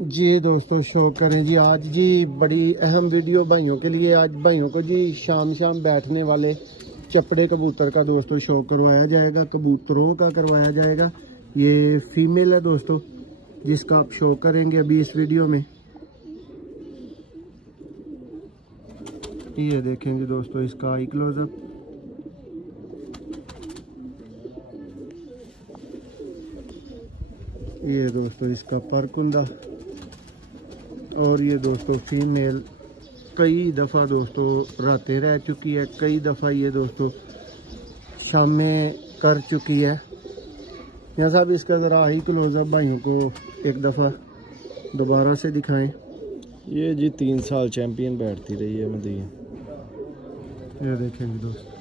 जी दोस्तों शो करें जी। आज जी बड़ी अहम वीडियो भाइयों के लिए। आज भाइयों को जी शाम बैठने वाले चपड़े कबूतर का दोस्तों शो करवाया जाएगा, कबूतरों का करवाया जाएगा। ये फीमेल है दोस्तों जिसका आप शो करेंगे अभी इस वीडियो में। ये देखेंगे दोस्तों इसका आई क्लोजअप। ये दोस्तों इसका पर कुंदा। और ये दोस्तों फीमेल कई दफ़ा दोस्तों रातें रह चुकी है, कई दफ़ा ये दोस्तों शामें कर चुकी है। यहाँ साहब इसका ज़रा हाई क्लोजअप भाइयों को एक दफ़ा दोबारा से दिखाएं। ये जी 3 साल चैंपियन बैठती रही है मदीना। ये देखेंगे दोस्तों।